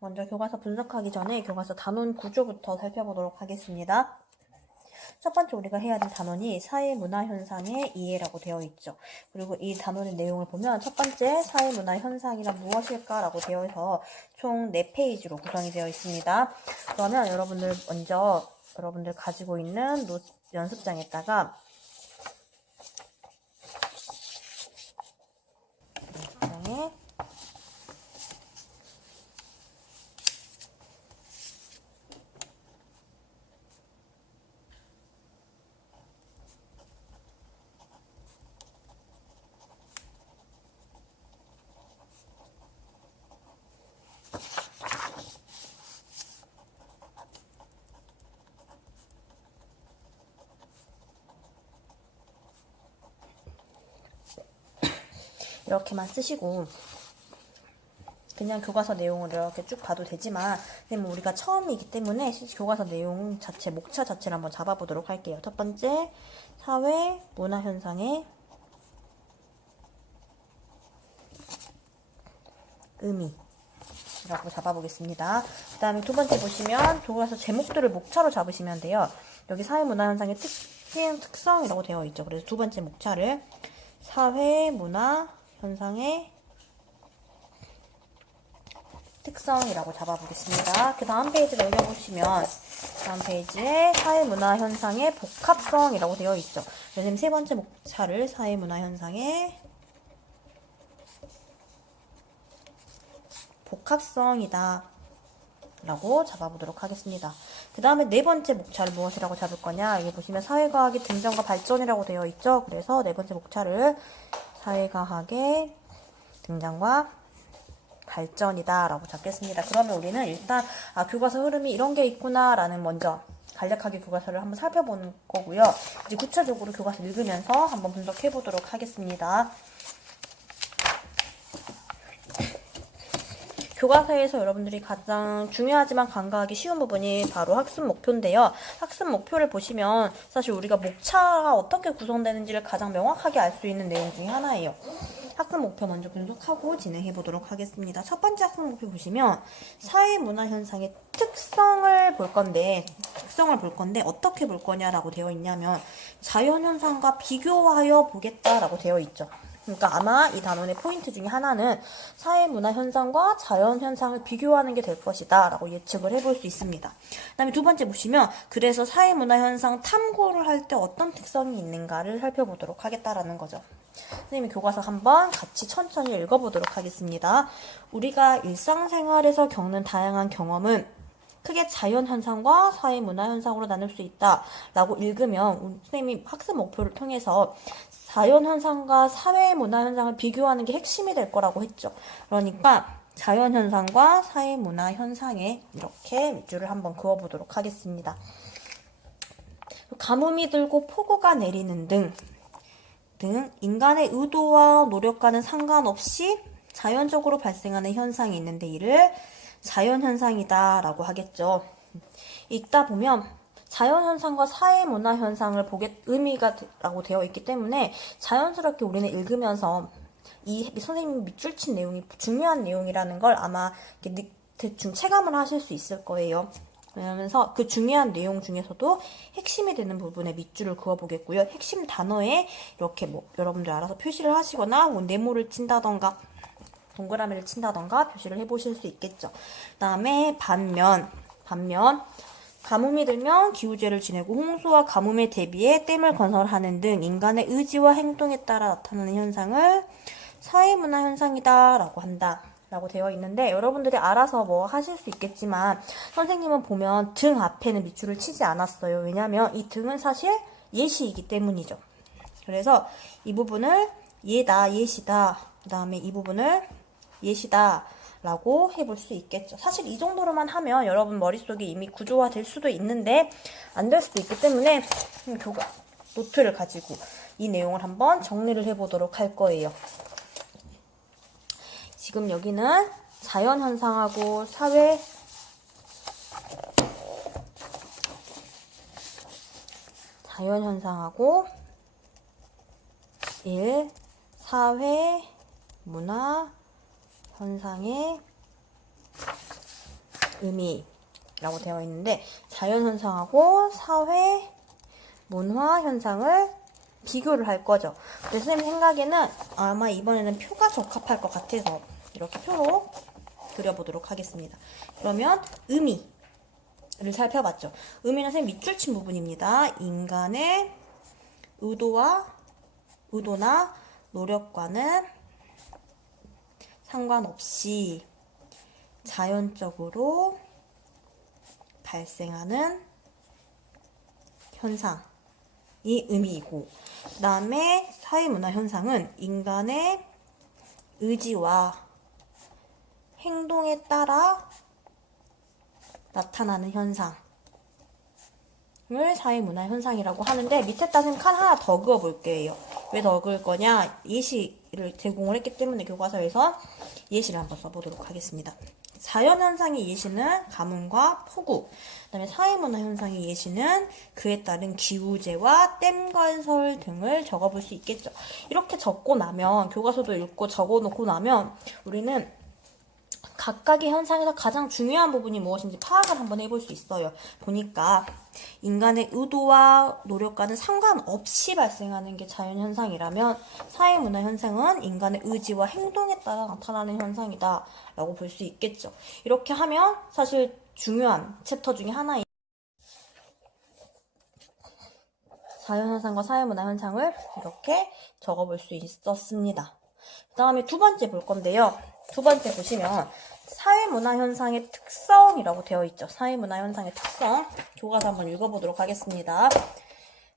먼저 교과서 분석하기 전에 교과서 단원 구조부터 살펴보도록 하겠습니다. 첫 번째 우리가 해야 될 단원이 사회문화현상의 이해라고 되어 있죠. 그리고 이 단원의 내용을 보면 첫 번째 사회문화현상이란 무엇일까 라고 되어 있어 총 4페이지로 구성이 되어 있습니다. 그러면 여러분들 먼저 여러분들 가지고 있는 연습장에다가 이렇게만 쓰시고 그냥 교과서 내용을 이렇게 쭉 봐도 되지만 뭐 우리가 처음이기 때문에 교과서 내용 자체, 목차 자체를 한번 잡아보도록 할게요. 첫 번째, 사회, 문화 현상의 의미라고 잡아보겠습니다. 그 다음에 두 번째 보시면 교과서 제목들을 목차로 잡으시면 돼요. 여기 사회, 문화 현상의 특성이라고 되어 있죠. 그래서 두 번째 목차를 사회, 문화 현상의 특성이라고 잡아보겠습니다. 그 다음 페이지를 읽어보시면 다음 페이지에 사회문화현상의 복합성이라고 되어 있죠. 그래서 세 번째 목차를 사회문화현상의 복합성이다 라고 잡아보도록 하겠습니다. 그 다음에 네 번째 목차를 무엇이라고 잡을 거냐, 여기 보시면 사회과학의 등장과 발전이라고 되어 있죠. 그래서 네 번째 목차를 사회과학의 등장과 발전이다 라고 잡겠습니다. 그러면 우리는 일단 교과서 흐름이 이런 게 있구나 라는 먼저 간략하게 교과서를 한번 살펴보는 거고요. 이제 구체적으로 교과서 읽으면서 한번 분석해 보도록 하겠습니다. 교과서에서 여러분들이 가장 중요하지만 간과하기 쉬운 부분이 바로 학습 목표인데요. 학습 목표를 보시면 사실 우리가 목차가 어떻게 구성되는지를 가장 명확하게 알 수 있는 내용 중에 하나예요. 학습 목표 먼저 분석하고 진행해 보도록 하겠습니다. 첫 번째 학습 목표 보시면 사회문화현상의 특성을 볼 건데 어떻게 볼 거냐라고 되어 있냐면 자연현상과 비교하여 보겠다라고 되어 있죠. 그러니까 아마 이 단원의 포인트 중에 하나는 사회문화현상과 자연현상을 비교하는 게 될 것이다 라고 예측을 해볼 수 있습니다. 그 다음에 두 번째 보시면 그래서 사회문화현상 탐구를 할 때 어떤 특성이 있는가를 살펴보도록 하겠다라는 거죠. 선생님이 교과서 한번 같이 천천히 읽어보도록 하겠습니다. 우리가 일상생활에서 겪는 다양한 경험은 크게 자연현상과 사회문화현상으로 나눌 수 있다 라고 읽으면 선생님이 학습 목표를 통해서 자연현상과 사회문화현상을 비교하는 게 핵심이 될 거라고 했죠. 그러니까 자연현상과 사회문화현상에 이렇게 밑줄을 한번 그어보도록 하겠습니다. 가뭄이 들고 폭우가 내리는 등 인간의 의도와 노력과는 상관없이 자연적으로 발생하는 현상이 있는데 이를 자연현상이다 라고 하겠죠. 읽다 보면 자연현상과 사회문화현상을 의미가 라고 되어 있기 때문에 자연스럽게 우리는 읽으면서 이 선생님이 밑줄 친 내용이 중요한 내용이라는 걸 아마 대충 체감을 하실 수 있을 거예요. 그러면서 그 중요한 내용 중에서도 핵심이 되는 부분에 밑줄을 그어보겠고요. 핵심 단어에 이렇게 여러분들 알아서 표시를 하시거나 네모를 친다던가 동그라미를 친다던가 표시를 해보실 수 있겠죠. 그 다음에 반면 가뭄이 들면 기후재해를 지내고 홍수와 가뭄에 대비해 댐을 건설하는 등 인간의 의지와 행동에 따라 나타나는 현상을 사회문화 현상이다 라고 한다 라고 되어 있는데 여러분들이 알아서 하실 수 있겠지만 선생님은 보면 등 앞에는 밑줄을 치지 않았어요. 왜냐하면 이 등은 사실 예시이기 때문이죠. 그래서 이 부분을 예시다 그 다음에 이 부분을 예시다 라고 해볼 수 있겠죠. 사실 이 정도로만 하면 여러분 머릿속에 이미 구조화 될 수도 있는데 안 될 수도 있기 때문에 노트를 가지고 이 내용을 한번 정리를 해보도록 할 거예요. 지금 여기는 자연현상하고 사회, 문화, 현상의 의미라고 되어 있는데 자연현상하고 사회, 문화 현상을 비교를 할 거죠. 그래서 선생님 생각에는 아마 이번에는 표가 적합할 것 같아서 이렇게 표로 그려보도록 하겠습니다. 그러면 의미를 살펴봤죠. 의미는 선생님 밑줄 친 부분입니다. 인간의 의도나 노력과는 상관없이 자연적으로 발생하는 현상이 의미이고, 그 다음에 사회문화 현상은 인간의 의지와 행동에 따라 나타나는 현상을 사회문화 현상이라고 하는데, 밑에다 칸 하나 더 그어 볼게요. 왜 더 그을 거냐? 예시를 제공을 했기 때문에 교과서에서 예시를 한번 써보도록 하겠습니다. 자연현상의 예시는 가뭄과 폭우, 그 다음에 사회문화 현상의 예시는 그에 따른 기후재와 댐 건설 등을 적어볼 수 있겠죠. 이렇게 적고 나면, 교과서도 읽고 적어놓고 나면 우리는 각각의 현상에서 가장 중요한 부분이 무엇인지 파악을 한번 해볼 수 있어요. 보니까 인간의 의도와 노력과는 상관없이 발생하는 게 자연현상이라면 사회문화 현상은 인간의 의지와 행동에 따라 나타나는 현상이다 라고 볼 수 있겠죠. 이렇게 하면 사실 중요한 챕터 중에 하나인 자연현상과 사회문화 현상을 이렇게 적어볼 수 있었습니다. 그 다음에 두 번째 볼 건데요. 두 번째 보시면 사회문화 현상의 특성이라고 되어 있죠. 사회문화 현상의 특성. 교과서 한번 읽어보도록 하겠습니다.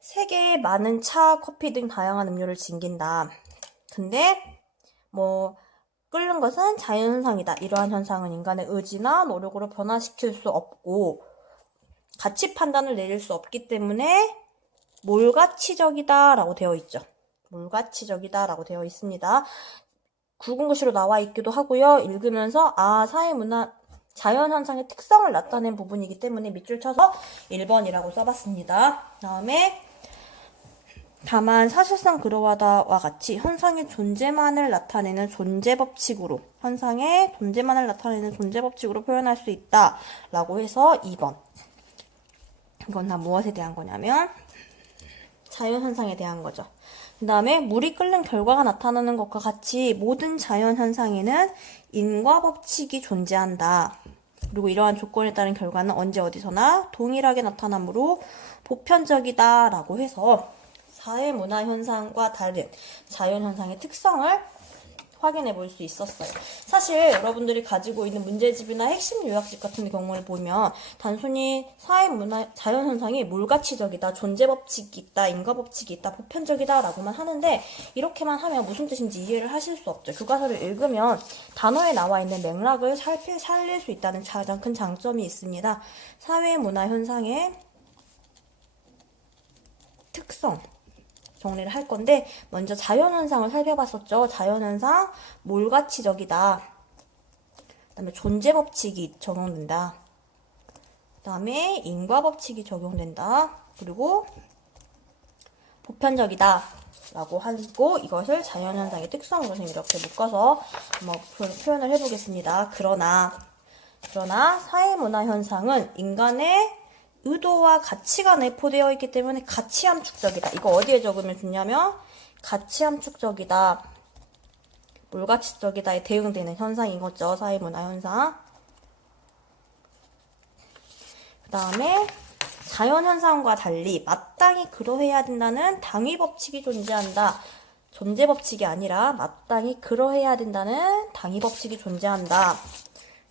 세계에 많은 차, 커피 등 다양한 음료를 즐긴다. 근데 끓는 것은 자연현상이다. 이러한 현상은 인간의 의지나 노력으로 변화시킬 수 없고 가치 판단을 내릴 수 없기 때문에 몰가치적이다 라고 되어 있죠. 몰가치적이다 라고 되어 있습니다. 굵은 글씨로 나와 있기도 하고요. 읽으면서 사회문화 자연현상의 특성을 나타낸 부분이기 때문에 밑줄 쳐서 1번이라고 써봤습니다. 다음에 다만 사실상 그러하다와 같이 현상의 존재만을 나타내는 존재법칙으로 현상의 존재만을 나타내는 존재법칙으로 표현할 수 있다 라고 해서 2번. 이건 다 무엇에 대한 거냐면 자연현상에 대한 거죠. 그 다음에 물이 끓는 결과가 나타나는 것과 같이 모든 자연현상에는 인과법칙이 존재한다. 그리고 이러한 조건에 따른 결과는 언제 어디서나 동일하게 나타나므로 보편적이다 라고 해서 사회문화 현상과 다른 자연현상의 특성을 확인해 볼 수 있었어요. 사실 여러분들이 가지고 있는 문제집이나 핵심 요약집 같은 경우를 보면 단순히 사회문화 자연현상이 물가치적이다, 존재법칙이 있다, 인과법칙이 있다, 보편적이다 라고만 하는데 이렇게만 하면 무슨 뜻인지 이해를 하실 수 없죠. 교과서를 읽으면 단어에 나와 있는 맥락을 살릴 수 있다는 가장 큰 장점이 있습니다. 사회문화 현상의 특성 정리를 할 건데 먼저 자연현상을 살펴봤었죠. 자연현상 몰가치적이다. 그 다음에 존재법칙이 적용된다. 그 다음에 인과법칙이 적용된다. 그리고 보편적이다 라고 하고 이것을 자연현상의 특성으로 이렇게 묶어서 한번 표현을 해보겠습니다. 그러나 사회문화 현상은 인간의 의도와 가치가 내포되어 있기 때문에 가치 함축적이다. 이거 어디에 적으면 좋냐면 가치 함축적이다. 물가치적이다에 대응되는 현상인 거죠. 사회문화 현상. 그 다음에 자연현상과 달리 마땅히 그러해야 된다는 당위법칙이 존재한다. 존재법칙이 아니라 마땅히 그러해야 된다는 당위법칙이 존재한다.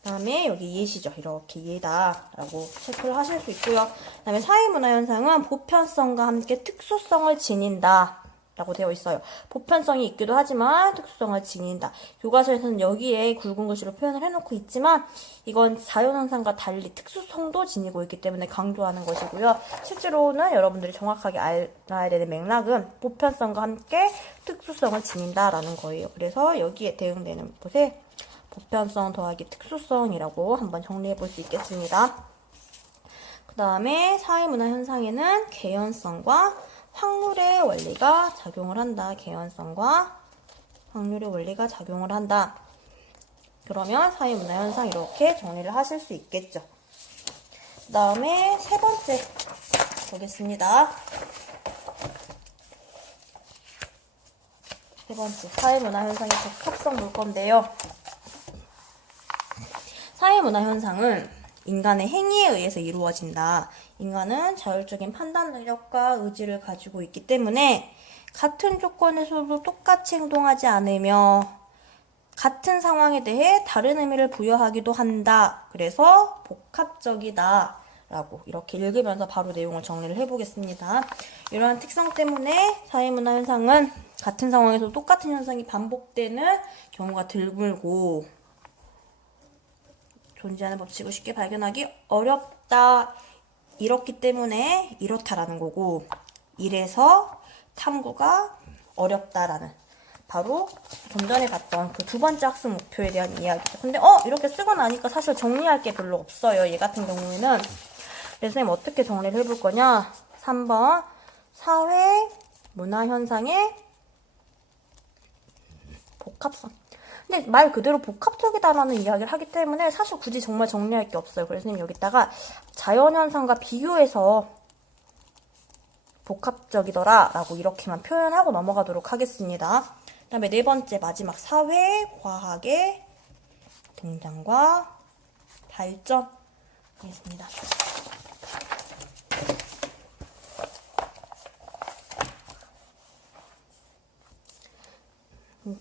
그 다음에 여기 예시죠. 이렇게 예다 라고 체크를 하실 수 있고요. 그 다음에 사회문화 현상은 보편성과 함께 특수성을 지닌다 라고 되어 있어요. 보편성이 있기도 하지만 특수성을 지닌다. 교과서에서는 여기에 굵은 글씨로 표현을 해놓고 있지만 이건 자연현상과 달리 특수성도 지니고 있기 때문에 강조하는 것이고요. 실제로는 여러분들이 정확하게 알아야 되는 맥락은 보편성과 함께 특수성을 지닌다 라는 거예요. 그래서 여기에 대응되는 것에 보편성 더하기 특수성이라고 한번 정리해 볼 수 있겠습니다. 그 다음에 사회문화 현상에는 개연성과 확률의 원리가 작용을 한다. 개연성과 확률의 원리가 작용을 한다. 그러면 사회문화현상 이렇게 정리를 하실 수 있겠죠. 그 다음에 세 번째 보겠습니다. 세 번째, 사회문화현상의 복합성 볼 건데요. 사회문화현상은 인간의 행위에 의해서 이루어진다. 인간은 자율적인 판단 능력과 의지를 가지고 있기 때문에 같은 조건에서도 똑같이 행동하지 않으며 같은 상황에 대해 다른 의미를 부여하기도 한다. 그래서 복합적이다. 라고 이렇게 읽으면서 바로 내용을 정리를 해보겠습니다. 이러한 특성 때문에 사회문화현상은 같은 상황에서 똑같은 현상이 반복되는 경우가 드물고 존재하는 법칙을 쉽게 발견하기 어렵다. 이렇기 때문에 이렇다라는 거고, 이래서 탐구가 어렵다라는, 바로 좀 전에 봤던 그 두 번째 학습 목표에 대한 이야기죠. 근데 이렇게 쓰고 나니까 사실 정리할 게 별로 없어요. 얘 같은 경우에는. 그래서 선생님 어떻게 정리를 해볼 거냐? 3번 사회 문화 현상의 복합성. 근데 말 그대로 복합적이다라는 이야기를 하기 때문에 사실 굳이 정말 정리할 게 없어요. 그래서 선생님 여기다가 자연현상과 비교해서 복합적이더라 라고 이렇게만 표현하고 넘어가도록 하겠습니다. 그 다음에 네 번째 마지막 사회과학의 등장과 발전 하겠습니다.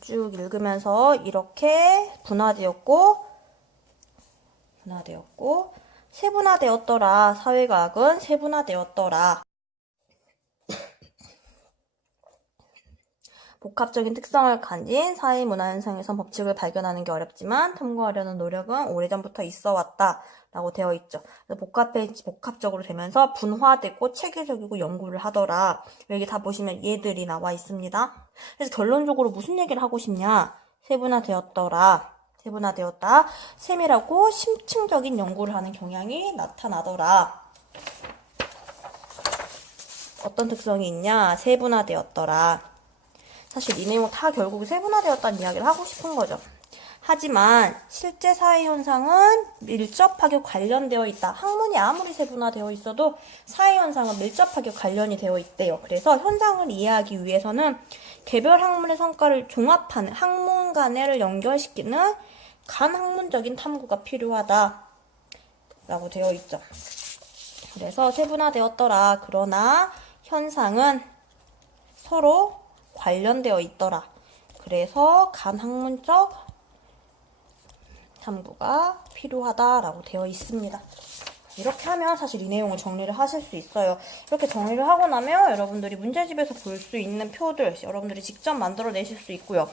쭉 읽으면서 이렇게 분화되었고 세분화되었더라. 사회과학은 세분화되었더라. 복합적인 특성을 가진 사회문화현상에선 법칙을 발견하는 게 어렵지만 탐구하려는 노력은 오래전부터 있어 왔다 라고 되어 있죠. 그래서 복합적으로 되면서 분화되고 체계적이고 연구를 하더라. 여기 다 보시면 얘들이 나와 있습니다. 그래서 결론적으로 무슨 얘기를 하고 싶냐? 세분화되었다. 세밀하고 심층적인 연구를 하는 경향이 나타나더라. 어떤 특성이 있냐? 세분화되었더라. 사실 이 내용 다 결국 세분화되었다는 이야기를 하고 싶은 거죠. 하지만 실제 사회현상은 밀접하게 관련되어 있다. 학문이 아무리 세분화되어 있어도 사회현상은 밀접하게 관련이 되어 있대요. 그래서 현상을 이해하기 위해서는 개별 학문의 성과를 종합하는 학문 간에를 연결시키는 간학문적인 탐구가 필요하다 라고 되어 있죠. 그래서 세분화되었더라. 그러나 현상은 서로 관련되어 있더라. 그래서 간학문적 탐구가 필요하다라고 되어 있습니다. 이렇게 하면 사실 이 내용을 정리를 하실 수 있어요. 이렇게 정리를 하고 나면 여러분들이 문제집에서 볼 수 있는 표들 여러분들이 직접 만들어내실 수 있고요.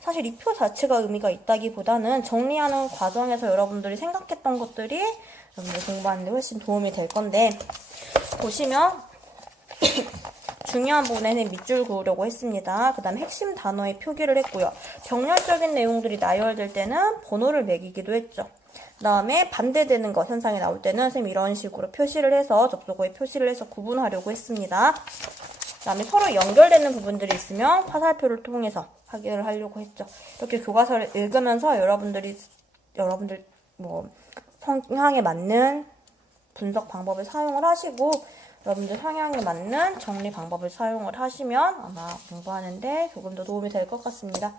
사실 이 표 자체가 의미가 있다기보다는 정리하는 과정에서 여러분들이 생각했던 것들이 여러분들 공부하는데 훨씬 도움이 될 건데 보시면 중요한 부분에는 밑줄 그으려고 했습니다. 그 다음에 핵심 단어의 표기를 했고요. 병렬적인 내용들이 나열될 때는 번호를 매기기도 했죠. 그 다음에 반대되는 것, 현상이 나올 때는 선생님이 이런 식으로 표시를 해서 접속어에 표시를 해서 구분하려고 했습니다. 그 다음에 서로 연결되는 부분들이 있으면 화살표를 통해서 확인을 하려고 했죠. 이렇게 교과서를 읽으면서 여러분들 성향에 맞는 분석 방법을 사용을 하시고 여러분들 성향에 맞는 정리 방법을 사용을 하시면 아마 공부하는데 조금 더 도움이 될 것 같습니다.